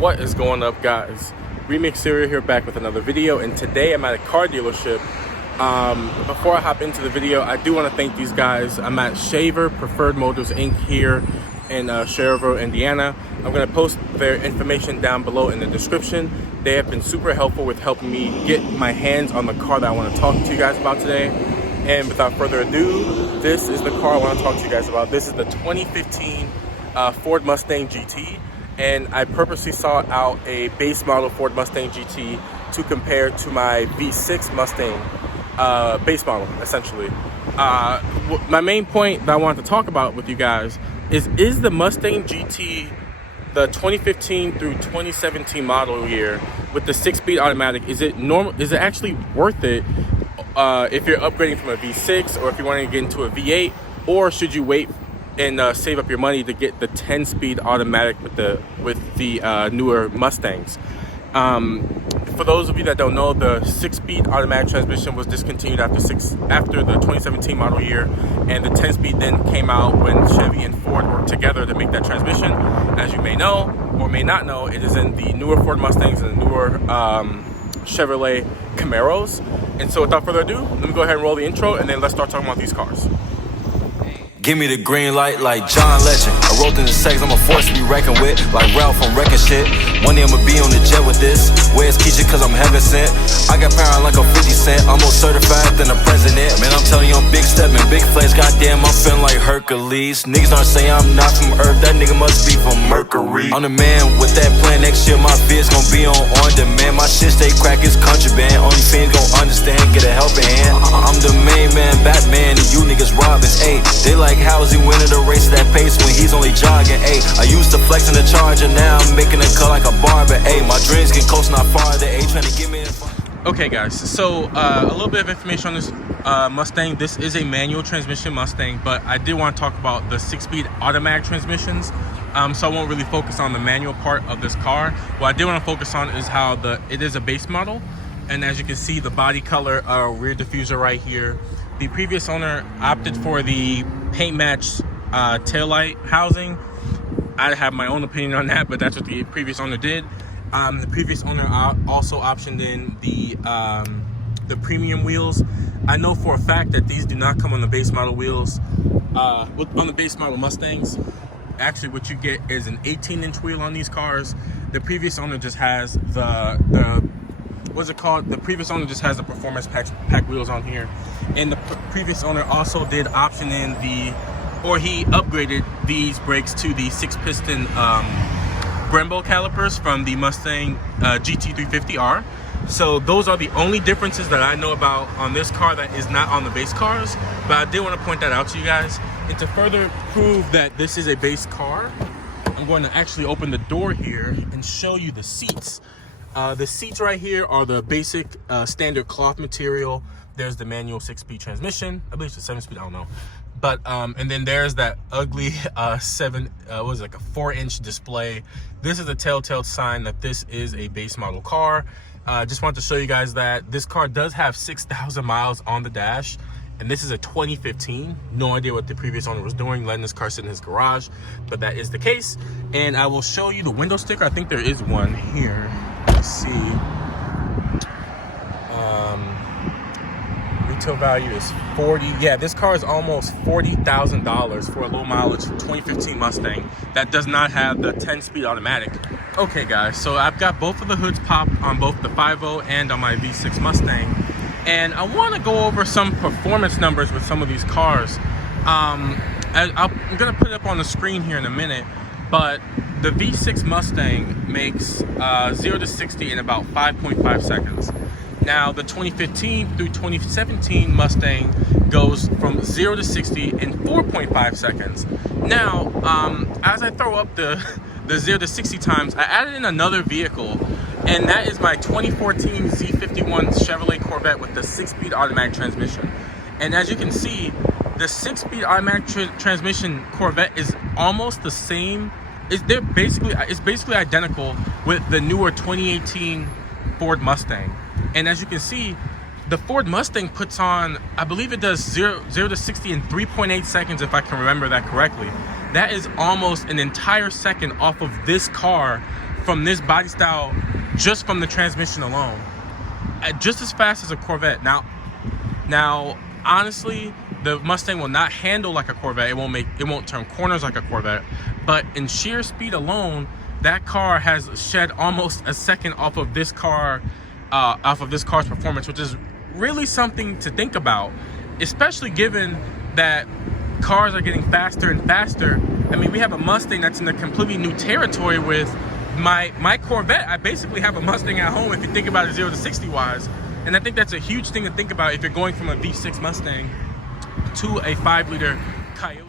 What is going up, guys? RemixedCereal here, back with another video, and today I'm at a car dealership. Before I hop into the video, I do want to thank these guys. I'm at Shaver Preferred Motors Inc. here in Schererville, Indiana. I'm going to post their information down below in the description. They have been super helpful with helping me get my hands on the car that I want to talk to you guys about today. And without further ado, this is the car I want to talk to you guys about. This is the 2015 Ford Mustang GT. And I purposely sought out a base model Ford Mustang GT to compare to my V6 Mustang base model, essentially. My main point that I wanted to talk about with you guys is the Mustang GT, the 2015 through 2017 model year with the 6-speed automatic, is it actually worth it if you're upgrading from a V6, or if you want to get into a V8, or should you wait and save up your money to get the 10-speed automatic with the newer Mustangs? For those of you that don't know, the 6-speed automatic transmission was discontinued after the 2017 model year, and the 10-speed then came out when Chevy and Ford worked together to make that transmission. As you may know or may not know, it is in the newer Ford Mustangs and the newer Chevrolet Camaros. And so without further ado, let me go ahead and roll the intro, and then let's start talking about these cars. Give me the green light like John Legend. I wrote in the sex, I'm a force to be reckoned with. Like Ralph from Wrecking Shit. One day I'ma be on the jet with this. Where's Keisha, cause I'm heaven sent. I got power like a 50 cent. I'm more certified than a president. Man, I'm telling you, I'm big stepping, big flex. Goddamn, I'm feeling like Hercules. Niggas aren't saying I'm not from Earth. That nigga must be from Mercury. I'm the man with that plan. Next year my vid's gon' be on demand. My shit stay crack, it's country band. Only fans gon' understand, get a helping hand. I'm the main man, Batman, and you niggas Robins. Ayy, they like how's he winning the race at that pace when he's only jogging? Ayy, I used to flex in the Charger, now I'm making a cut like a barber. Ayy, my dreams get close, not farther. Ayy, trying to get me. Okay, guys, so a little bit of information on this Mustang. This is a manual transmission Mustang, but I did want to talk about the 6-speed automatic transmissions. So I won't really focus on the manual part of this car. What I did want to focus on is how it is a base model, and as you can see, the body color, rear diffuser right here. The previous owner opted for the paint match taillight housing. I have my own opinion on that, but that's what the previous owner did. The previous owner also optioned in the premium wheels. I know for a fact that these do not come on the base model wheels. On the base model Mustangs, actually what you get is an 18-inch wheel on these cars. The previous owner just has what's it called? The previous owner just has the performance pack wheels on here. And the previous owner also did option in he upgraded these brakes to the 6-piston Brembo calipers from the Mustang GT350R. So those are the only differences that I know about on this car that is not on the base cars. But I did want to point that out to you guys. And to further prove that this is a base car, I'm going to actually open the door here and show you the seats. The seats right here are the basic standard cloth material. There's the manual 6-speed transmission. I believe it's a 7-speed, I don't know. But and then there's that ugly like a 4-inch display. This is a telltale sign that this is a base model car. Just wanted to show you guys that this car does have 6,000 miles on the dash, and this is a 2015. No idea what the previous owner was doing, letting this car sit in his garage, but that is the case. And I will show you the window sticker. I think there is one here. Let's see. Retail value is 40. Yeah, this car is almost $40,000 for a low mileage 2015 Mustang that does not have the 10-speed automatic. Okay, guys, so I've got both of the hoods popped on both the 5.0 and on my V6 Mustang, and I want to go over some performance numbers with some of these cars. I'm gonna put it up on the screen here in a minute, but the V6 Mustang makes 0 to 60 in about 5.5 seconds. Now, the 2015 through 2017 Mustang goes from 0 to 60 in 4.5 seconds. Now, as I throw up the 0 to 60 times, I added in another vehicle, and that is my 2014 Z51 Chevrolet Corvette with the 6-speed automatic transmission. And as you can see, the 6-speed automatic transmission Corvette is almost the same. It's basically identical with the newer 2018 Ford Mustang. And as you can see, the Ford Mustang puts on, I believe it does 0 to 60 in 3.8 seconds, if I can remember that correctly. That is almost an entire second off of this car from this body style, just from the transmission alone, just as fast as a Corvette. Now, honestly, the Mustang will not handle like a Corvette. It won't turn corners like a Corvette. But in sheer speed alone, that car has shed almost a second off of this car's performance, which is really something to think about, especially given that cars are getting faster and faster. I mean, we have a Mustang that's in a completely new territory with my Corvette. I basically have a Mustang at home if you think about it 0 to 60 wise. And I think that's a huge thing to think about if you're going from a V6 Mustang to a 5-liter Coyote.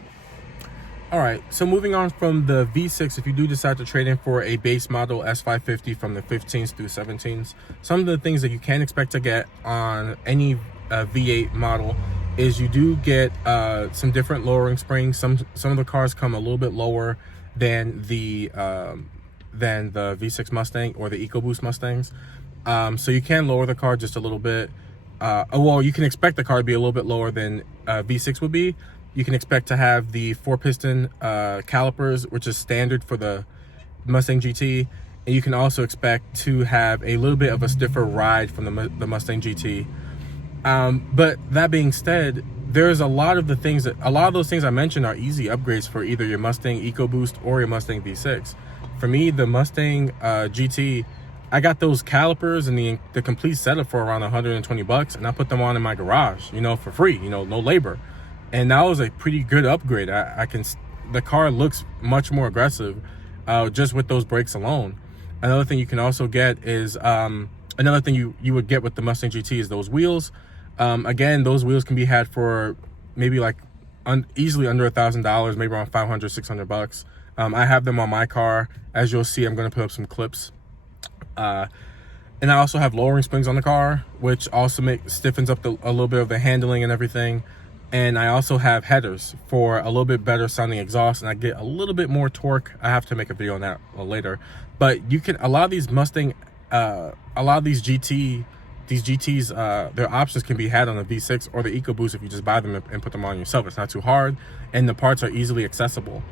All right, so moving on from the V6, if you do decide to trade in for a base model S550 from the 15s through 17s, some of the things that you can expect to get on any V8 model is you do get some different lowering springs. Some of the cars come a little bit lower than the V6 Mustang or the EcoBoost Mustangs. So you can lower the car just a little bit. Well, you can expect the car to be a little bit lower than V6 would be. You can expect to have the 4-piston calipers, which is standard for the Mustang GT. And you can also expect to have a little bit of a stiffer ride from the Mustang GT. But that being said, there's a lot of those things I mentioned are easy upgrades for either your Mustang EcoBoost or your Mustang V6. For me, the Mustang GT, I got those calipers and the complete setup for around $120, and I put them on in my garage, for free, no labor. And that was a pretty good upgrade. The car looks much more aggressive just with those brakes alone. Another thing you can also get is another thing you would get with the Mustang GT is those wheels. Again, those wheels can be had for maybe like easily under $1,000, maybe around $500, $600. I have them on my car. As you'll see, I'm going to put up some clips. And I also have lowering springs on the car, which also stiffens up a little bit of the handling and everything. And I also have headers for a little bit better sounding exhaust, and I get a little bit more torque. I have to make a video on that later. But a lot of these Mustang, a lot of these GTs, their options can be had on the V6 or the EcoBoost if you just buy them and put them on yourself. It's not too hard, and the parts are easily accessible.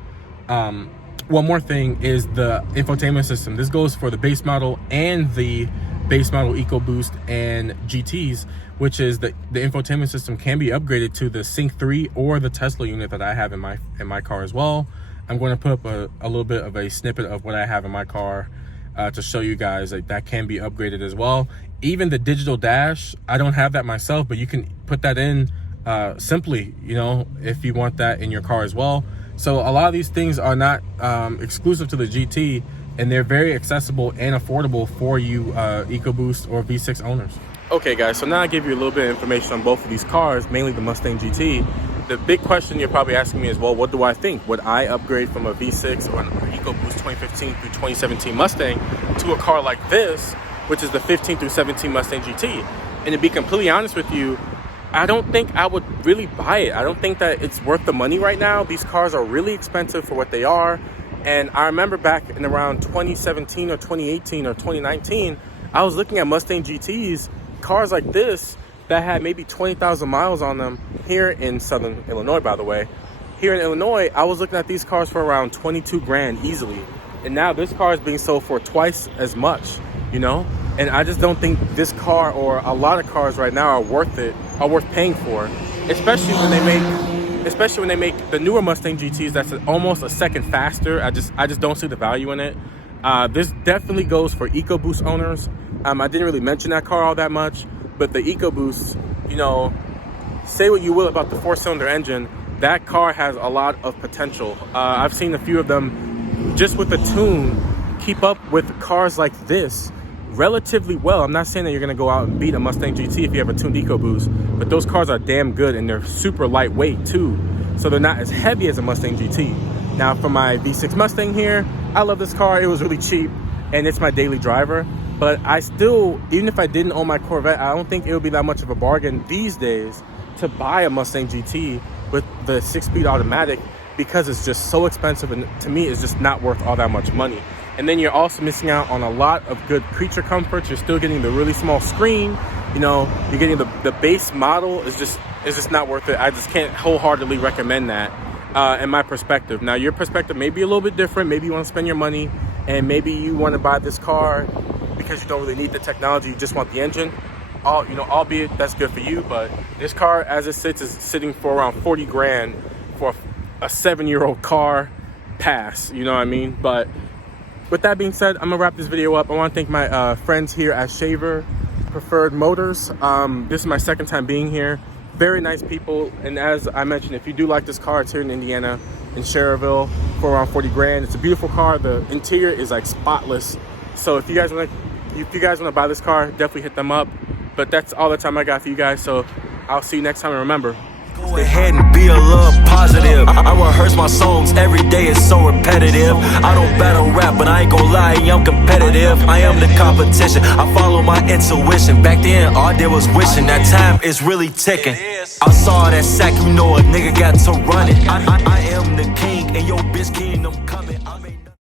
One more thing is the infotainment system. This goes for the base model and the base model EcoBoost and GTs, which is the infotainment system can be upgraded to the Sync 3 or the Tesla unit that I have in my car as well. I'm going to put up a little bit of a snippet of what I have in my car to show you guys that can be upgraded as well. Even the digital dash, I don't have that myself, but you can put that in simply, if you want that in your car as well. So a lot of these things are not exclusive to the GT, and they're very accessible and affordable for you EcoBoost or V6 owners. Okay guys, so now I give you a little bit of information on both of these cars, mainly the Mustang GT. The big question you're probably asking me is, well, what do I think? Would I upgrade from a V6 or an EcoBoost 2015 through 2017 Mustang to a car like this, which is the 15 through 17 Mustang GT? And to be completely honest with you, I don't think I would really buy it. I don't think that it's worth the money right now. These cars are really expensive for what they are. And I remember back in around 2017 or 2018 or 2019, I was looking at Mustang GTs, cars like this that had maybe 20,000 miles on them here in Southern Illinois, by the way. Here in Illinois, I was looking at these cars for around 22 grand easily. And now this car is being sold for twice as much, And I just don't think this car or a lot of cars right now are worth paying for, especially when they make the newer Mustang GTs that's almost a second faster. I just don't see the value in it. This definitely goes for EcoBoost owners. I didn't really mention that car all that much, but the EcoBoost, say what you will about the 4-cylinder engine, that car has a lot of potential. I've seen a few of them just with the tune keep up with cars like this relatively well. I'm not saying that you're going to go out and beat a Mustang GT if you have a tuned EcoBoost, but those cars are damn good, and they're super lightweight too, so they're not as heavy as a Mustang GT. Now for my V6 Mustang here, I love this car. It was really cheap, and it's my daily driver, but I still, even if I didn't own my Corvette, I don't think it would be that much of a bargain these days to buy a Mustang GT with the 6-speed automatic, because it's just so expensive, and to me it's just not worth all that much money. And then you're also missing out on a lot of good creature comforts. You're still getting the really small screen. You're getting the base model is just not worth it. I just can't wholeheartedly recommend that in my perspective. Now, your perspective may be a little bit different. Maybe you want to spend your money and maybe you want to buy this car because you don't really need the technology, you just want the engine, albeit that's good for you, but this car as it sits is sitting for around 40 grand for a 7-year-old car pass, you know what I mean? But with that being said, I'm gonna wrap this video up. I want to thank my friends here at Shaver Preferred Motors. This is my second time being here. Very nice people, and as I mentioned, if you do like this car, it's here in Indiana, in Schererville, for around 40 grand. It's a beautiful car. The interior is like spotless. So if you guys want to buy this car, definitely hit them up. But that's all the time I got for you guys. So I'll see you next time. And remember, go ahead and be a little positive. I rehearse my songs every day, it's so repetitive. I don't battle rap, but I ain't gon' lie, I'm competitive. I am the competition, I follow my intuition. Back then, all I did was wishing, that time is really ticking. I saw that sack, you know a nigga got to run it. I am the king, and your bitch king.